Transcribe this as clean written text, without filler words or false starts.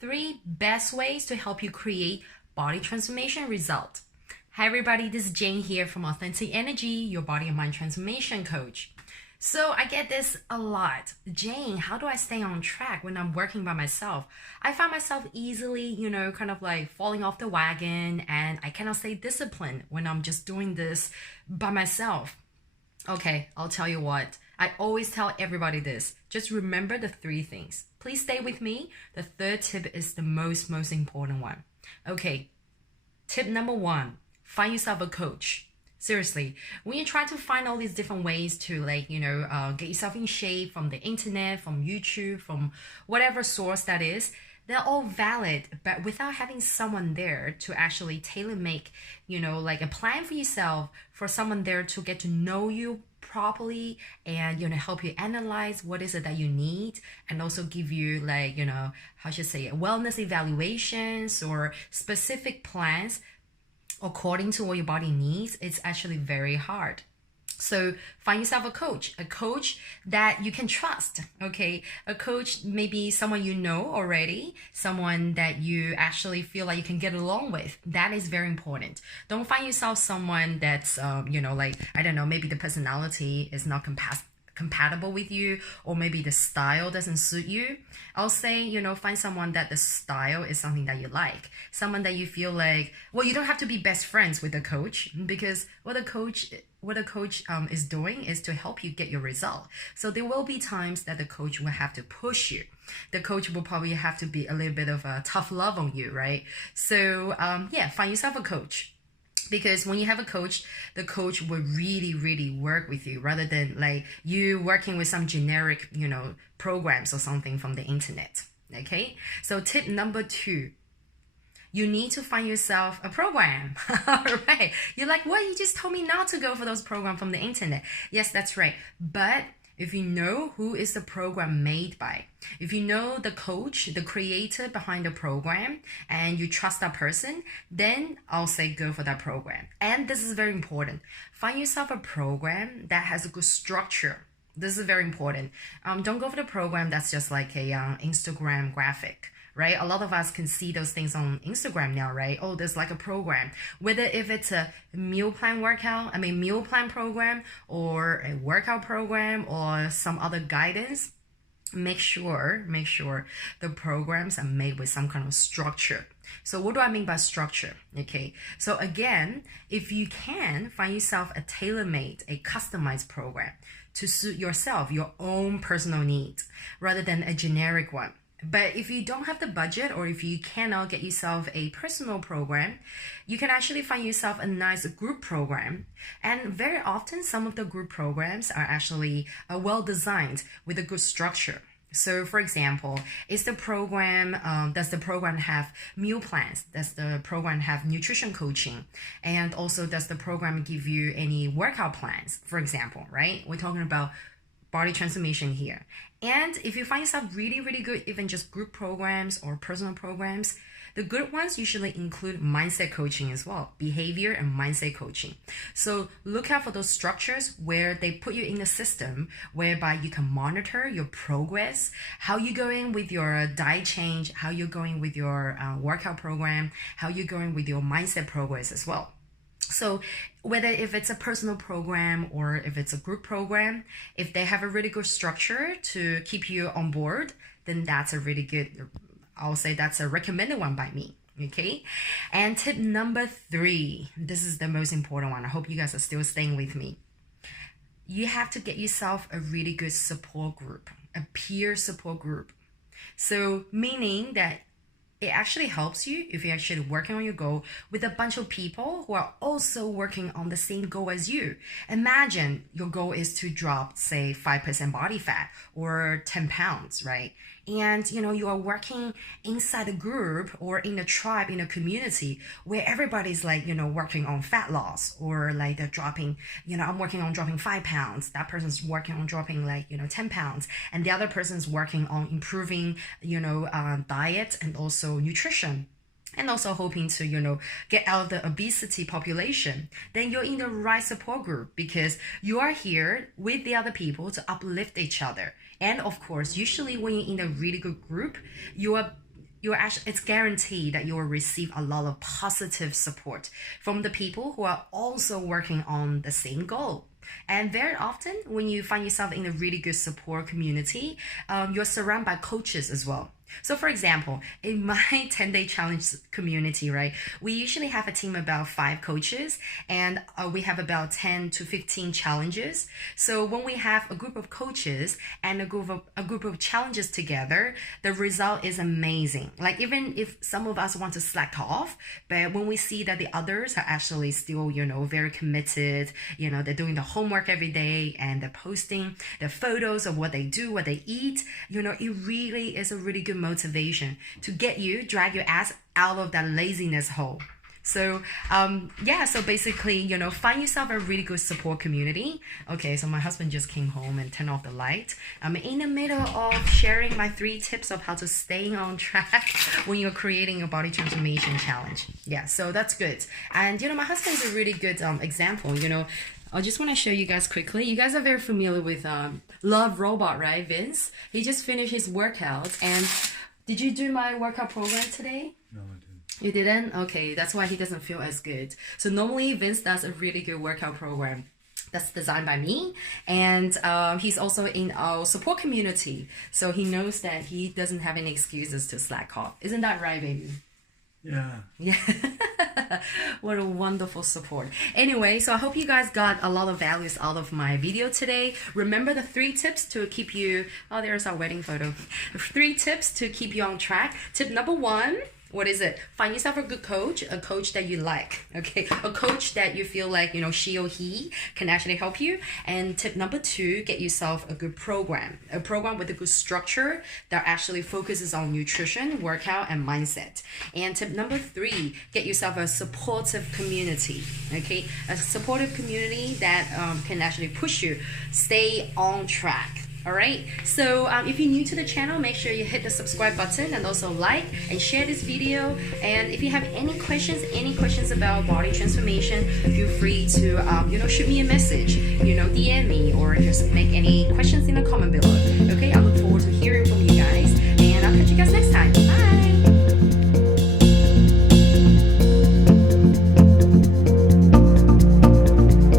3 best ways to help you create body transformation result. Hi everybody, this is Jane here from Authentic Energy, your body and mind transformation coach. So I get this a lot. Jane, how do I stay on track when I'm working by myself? I find myself easily, kind of like falling off the wagon, and I cannot stay disciplined when I'm just doing this by myself. Okay, I'll tell you what. I always tell everybody this. Just remember the 3 things. Please stay with me. The third tip is the most important one. Okay, tip number 1, find yourself a coach. Seriously, when you try to find all these different ways to get yourself in shape from the internet, from YouTube, from whatever source that is, they're all valid, but without having someone there to actually tailor make, a plan for yourself, for someone there to get to know you properly and help you analyze what is it that you need, and also give you wellness evaluations or specific plans according to what your body needs, it's actually very hard. So find yourself a coach that you can trust, okay? A coach, maybe someone you know already, someone that you actually feel like you can get along with. That is very important. Don't find yourself someone that's, maybe the personality is not compatible with you, or maybe the style doesn't suit you. I'll say, find someone that the style is something that you like, someone that you feel like, well, you don't have to be best friends with the coach, because what a coach is doing is to help you get your result. So there will be times that the coach will have to push you. The coach will probably have to be a little bit of a tough love on you, right? So find yourself a coach. Because when you have a coach, the coach will really work with you, rather than like you working with some generic, programs or something from the internet. Okay. So tip number 2, you need to find yourself a program. All right. You're like, what? You just told me not to go for those programs from the internet. Yes, that's right. But if you know who is the program made by, if you know the coach, the creator behind the program, and you trust that person, then I'll say go for that program. And this is very important. Find yourself a program that has a good structure. This is very important. Don't go for the program that's just like a Instagram graphic. Right? A lot of us can see those things on Instagram now, right? Oh, there's like a program. Whether if it's a meal plan program, or a workout program, or some other guidance, make sure the programs are made with some kind of structure. So what do I mean by structure? Okay, so again, if you can find yourself a tailor-made, a customized program to suit yourself, your own personal needs, rather than a generic one. But if you don't have the budget, or if you cannot get yourself a personal program, you can actually find yourself a nice group program. And very often, some of the group programs are actually well designed with a good structure. So for example, does the program have meal plans? Does the program have nutrition coaching? And also, does the program give you any workout plans, for example, right? We're talking about body transformation here. And if you find yourself really good, even just group programs or personal programs, the good ones usually include mindset coaching as well, behavior and mindset coaching. So look out for those structures where they put you in a system whereby you can monitor your progress, how you're going with your diet change, how you're going with your workout program, how you're going with your mindset progress as well. So whether if it's a personal program or if it's a group program, if they have a really good structure to keep you on board, then that's a really good, I'll say that's a recommended one by me. Okay. And tip number 3, this is the most important one. I hope you guys are still staying with me. You have to get yourself a really good support group, a peer support group. So meaning that it actually helps you if you're actually working on your goal with a bunch of people who are also working on the same goal as you. Imagine your goal is to drop, say, 5% body fat or 10 pounds, right? And you are working inside a group or in a tribe, in a community where everybody's working on fat loss, or like they're dropping, I'm working on dropping 5 pounds. That person's working on dropping 10 pounds. And the other person's working on improving, diet and also nutrition. And also hoping to, get out of the obesity population, then you're in the right support group, because you are here with the other people to uplift each other. And of course, usually when you're in a really good group, you are it's guaranteed that you will receive a lot of positive support from the people who are also working on the same goal. And very often, when you find yourself in a really good support community, you're surrounded by coaches as well. So for example, in my 10-day challenge community, right, we usually have a team of about 5 coaches, and we have about 10 to 15 challenges. So when we have a group of coaches and a group of challenges together, the result is amazing. Like even if some of us want to slack off, but when we see that the others are actually still, very committed, they're doing the homework every day and they're posting the photos of what they do, what they eat, it really is a really good motivation to drag your ass out of that laziness hole. So so basically, find yourself a really good support community. Okay, so my husband just came home and turned off the light. I'm in the middle of sharing my 3 tips of how to stay on track when you're creating a body transformation challenge. Yeah, so that's good. And my husband's a really good example. I just want to show you guys quickly. You guys are very familiar with Love Robot, right, Vince? He just finished his workout. And did you do my workout program today? No, I didn't. You didn't? Okay, that's why he doesn't feel as good. So normally Vince does a really good workout program that's designed by me, and he's also in our support community. So he knows that he doesn't have any excuses to slack off. Isn't that right, baby? Yeah. Yeah. What a wonderful support. Anyway, so I hope you guys got a lot of values out of my video today. Remember the 3 tips to keep you, there's our wedding photo. 3 tips to keep you on track. Tip number 1, what is it? Find yourself a good coach, a coach that you like, okay? A coach that you feel like, she or he can actually help you. And tip number 2, get yourself a good program, a program with a good structure that actually focuses on nutrition, workout, and mindset. And tip number 3, get yourself a supportive community, okay? A supportive community that can actually push you, stay on track. All right, so if you're new to the channel, make sure you hit the subscribe button and also like and share this video. And if you have any questions about body transformation, feel free to shoot me a message, DM me, or just make any questions in the comment below. Okay, I'm